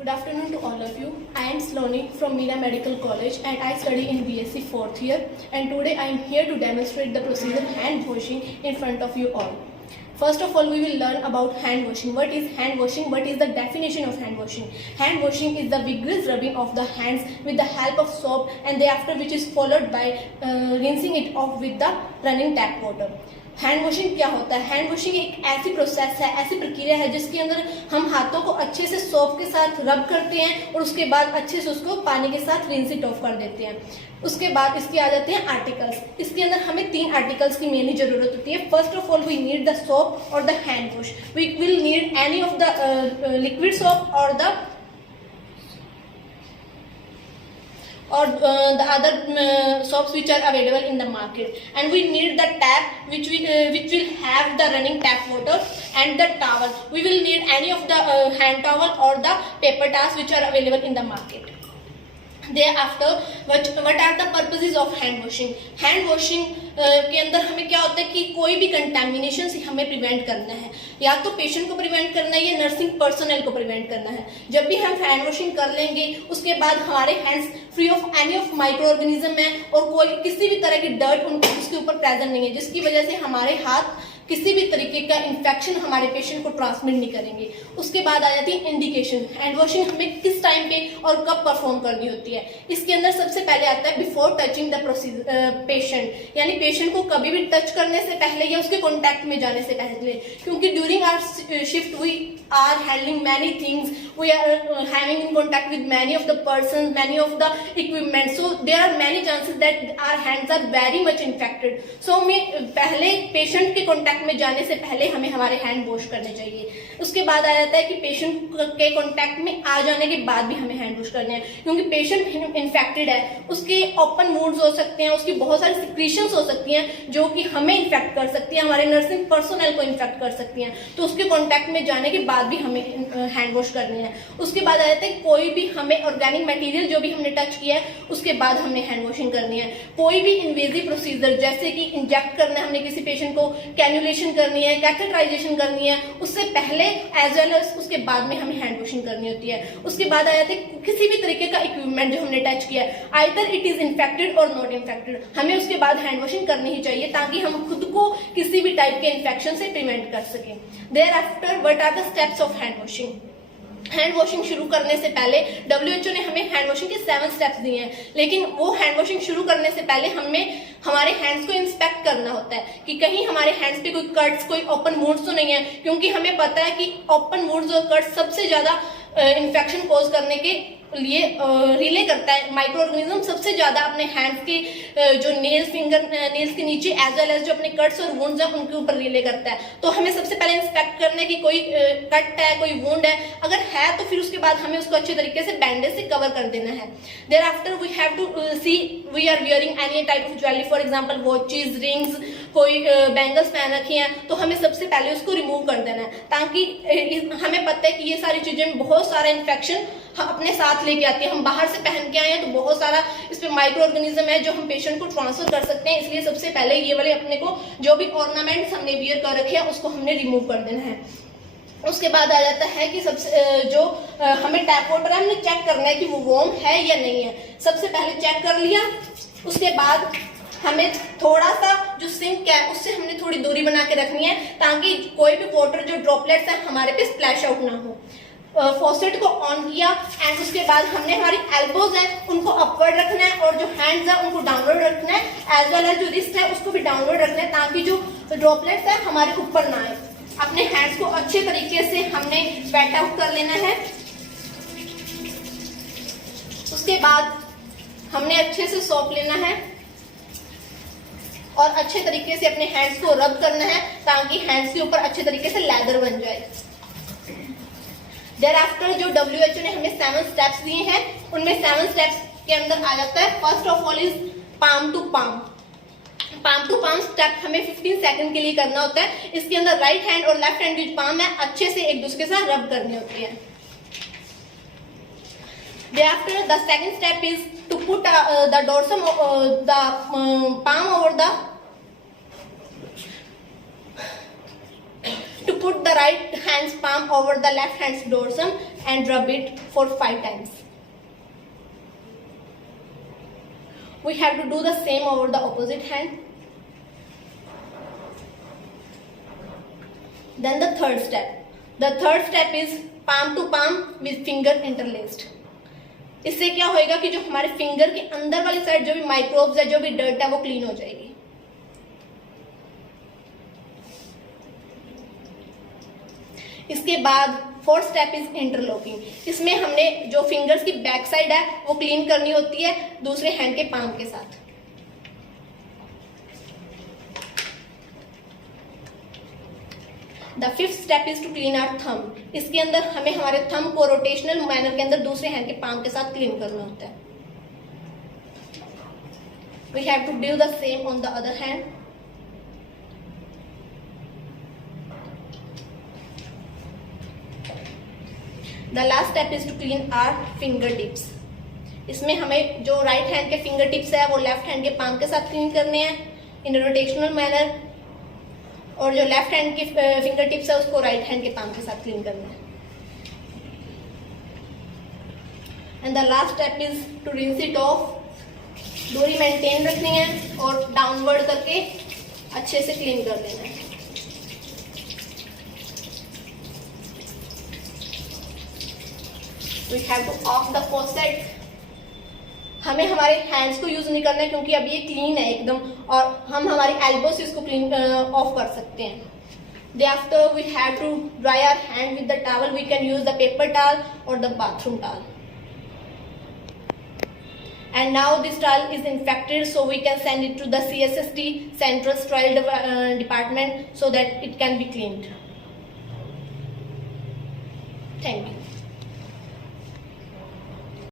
Good afternoon to all of you. I am Sloane from Meena Medical College and I study in BSc 4th year, and today I am here to demonstrate the procedure hand washing in front of you all. First of all, we will learn about hand washing. What is hand washing? What is the definition of hand washing? Hand washing is the vigorous rubbing of the hands with the help of soap and thereafter which is followed by rinsing it off with the running tap water. Hand washing क्या होता है? Hand washing एक ऐसी process है, ऐसी प्रक्रिया है जिसके अंदर हम हाथों को अच्छे से सोप के साथ रब करते हैं और उसके बाद अच्छे से उसको पानी के साथ रिंस इट ऑफ कर देते हैं. उसके बाद इसके आ जाते हैं आर्टिकल्स. इसके अंदर हमें 3 आर्टिकल्स की मेनली जरूरत होती है. First of all we need the soap और the hand wash. We will need any of the liquid soap और the other soaps which are available in the market, and we need the tap which will have the running tap water, and the towel. We will need any of the hand towel or the paper towels which are available in the market. Thereafter, what are the purposes of hand washing? Hand washing के अंदर हमें क्या होता है कि कोई भी contamination से हमें प्रिवेंट करना है, या तो पेशेंट को प्रिवेंट करना है या नर्सिंग पर्सनल को प्रिवेंट करना है. जब भी हम हैंड वॉशिंग कर लेंगे उसके बाद हमारे hands free of any of micro organism है और कोई किसी भी तरह की डर्ट उसके ऊपर प्रेजेंट नहीं है, जिसकी वजह से हमारे हाथ किसी भी तरीके का इन्फेक्शन हमारे पेशेंट को ट्रांसमिट नहीं करेंगे. उसके बाद आ जाती है इंडिकेशन. हैंड वॉशिंग हमें किस टाइम पे और कब परफॉर्म करनी होती है. इसके अंदर सबसे पहले आता है बिफोर टचिंग द पेशेंट, यानी पेशेंट को कभी भी टच करने से पहले या उसके कॉन्टैक्ट में जाने से पहले, क्योंकि during our shift we are handling many things, we are having in contact with many of the person, many of the equipment, so there are many chances that our hands are very much infected. सो हमें पहले patient के contact में जाने से पहले हमें हमारे हैंड वॉश करने चाहिए. उसके बाद आ जाता है कि पेशेंट के कांटेक्ट में आ जाने के बाद भी हमें हैंड वॉश करने हैं, क्योंकि पेशेंट इन्फेक्टेड है, उसके ओपन वुंड्स हो सकते हैं, उसकी बहुत सारी सिक्रीशंस हो सकती हैं जो कि हमें इन्फेक्ट कर सकती हैं, हमारे नर्सिंग पर्सनल को इन्फेक्ट कर सकती हैं. तो उसके कांटेक्ट में जाने के बाद भी हमें हैंड वॉश करनी है. उसके बाद आ जाता है कोई भी हमें ऑर्गेनिक मटेरियल जो भी हमने टच किया है उसके बाद हमने हैंड वॉशिंग करनी है. कोई भी इन्वेजिव प्रोसीजर जैसे कि इंजेक्ट करना है हमने किसी पेशेंट को, कैन्युलेशन करनी है, कैथेटराइजेशन करनी है, उससे पहले एज वेल एज उसके बाद में हमें हैंड वॉशिंग करनी होती है. उसके बाद आ जाते हैं किसी भी तरीके का इक्विपमेंट जो हमने टच किया है, आइदर इट इज इन्फेक्टेड और नॉट इन्फेक्टेड, हमें उसके बाद हैंड वॉशिंग करनी ही चाहिए ताकि हम खुद को किसी भी टाइप के इन्फेक्शन से प्रिवेंट कर सकें. Thereafter what are the steps of hand washing. Hand washing शुरू करने से पहले WHO ने हमें हैंड वॉशिंग के 7 स्टेप्स दिए हैं, लेकिन वो हैंड वॉशिंग शुरू करने से पहले हमें हमारे हैंड्स को इंस्पेक्ट करना होता है कि कहीं हमारे हैंड्स पे कोई कट्स, कोई ओपन वुंड्स तो नहीं है, क्योंकि हमें पता है कि ओपन वुंड्स और कट्स सबसे ज्यादा इन्फेक्शन कॉज करने के लिए रिले करता है. माइक्रो ऑर्गेनिज्म सबसे ज्यादा अपने हैंड्स के जो नेल्स, फिंगर नेल्स के नीचे एज वेल एज जो अपने कट्स और वुंड्स हैं उनके ऊपर रिले करता है. तो हमें सबसे पहले इंस्पेक्ट करना है कि कोई कट है, कोई वुंड है. अगर है तो फिर उसके बाद हमें उसको अच्छे तरीके से बैंडेज से कवर कर देना है. Thereafter we have to see we are wearing any type of jewellery, for example watches, rings, कोई बैंगल्स पहन रखी हैं, तो हमें सबसे पहले उसको रिमूव कर देना है, ताकि हमें पता है कि ये सारी चीजें बहुत सारा इन्फेक्शन अपने साथ लेके आती है. हम बाहर से पहन के आए हैं तो बहुत सारा इस पे माइक्रो ऑर्गेनिज्म है जो हम पेशेंट को ट्रांसफर कर सकते हैं. इसलिए सबसे पहले ये वाले अपने को जो भी ऑर्नामेंट्स हमने वियर कर रखे हैं उसको हमने रिमूव कर देना है. उसके बाद आ जाता है कि सबसे जो हमें टैप वाटर है हमने चेक करना है कि वो वार्म है या नहीं है. सबसे पहले चेक कर लिया, उसके बाद हमें थोड़ा सा जो सिंक है उससे हमने थोड़ी दूरी बना के रखनी है ताकि कोई भी वाटर जो ड्रॉपलेट्स है हमारे पे स्प्लैश आउट ना हो. फॉसेट को ऑन किया एंड उसके बाद हमने हमारी एल्बोज है उनको अपवर्ड रखना है और जो हैंड्स है उनको डाउनवर्ड रखना है, एज वेल एज जो रिस्ट है उसको भी डाउनवर्ड रखना है ताकि जो ड्रॉपलेट्स है हमारे ऊपर ना आए. अपने हैंड्स को अच्छे तरीके से हमने वेट आउट कर लेना है. उसके बाद हमने अच्छे से सोप लेना है और अच्छे तरीके से अपने हैंड्स को रब करना है ताकि हैंड्स के ऊपर अच्छे तरीके से लेदर बन जाए. देयर आफ्टर जो WHO ने हमें 7 स्टेप्स दिए हैं उनमें 7 स्टेप्स के अंदर आ जाता है first of all is palm to palm. Palm to palm step हमें 15 सेकंड के लिए करना होता है. इसके अंदर राइट हैंड और लेफ्ट हैंड जो पाम है अच्छे से एक दूसरे के साथ रब करनी होती है. Thereafter the second step is to put the dorsum the palm over the to put the right hand's palm over the left hand's dorsum and rub it for 5 times. We have to do the same over the opposite hand. Then the third step. The third step is palm to palm with finger interlaced. इससे क्या होएगा कि जो हमारे finger के अंदर वाली side जो भी माइक्रोब्स है, जो भी डर्ट है, वो क्लीन हो जाएगी. इसके बाद फोर्थ स्टेप इज इंटरलॉकिंग. इसमें हमने जो फिंगर्स की बैक साइड है वो क्लीन करनी होती है दूसरे हैंड के पाम के साथ. The fifth step is to clean our thumb. इसके अंदर हमें हमारे थंब को रोटेशनल मैनर के अंदर दूसरे हैंड के पाम के साथ क्लीन करना होता है. We have to do the same on the other hand. The last step is to clean our fingertips. इसमें हमें जो राइट हैंड के फिंगर टिप्स है वो लेफ्ट हैंड के पाम के साथ क्लीन करने हैं इन रोटेशनल मैनर, और जो लेफ्ट हैंड के फिंगर टिप्स है उसको राइट हैंड के पाम के साथ क्लीन करना है. And the last step is to rinse it off. डोरी मेंटेन रखनी है और डाउनवर्ड करके अच्छे से क्लीन कर लेना है. We have to off the faucet. हमें हमारे हैंड्स को यूज नहीं करना है क्योंकि अब ये क्लीन है एकदम, और हम हमारी एल्बो से इसको क्लीन ऑफ कर सकते हैं. Thereafter we have to dry our hand with the towel. We can use the paper towel or the bathroom towel. And now this towel is infected, so we can send it to the CSSD, Central Sterile Department, so that it can be cleaned. Thank you.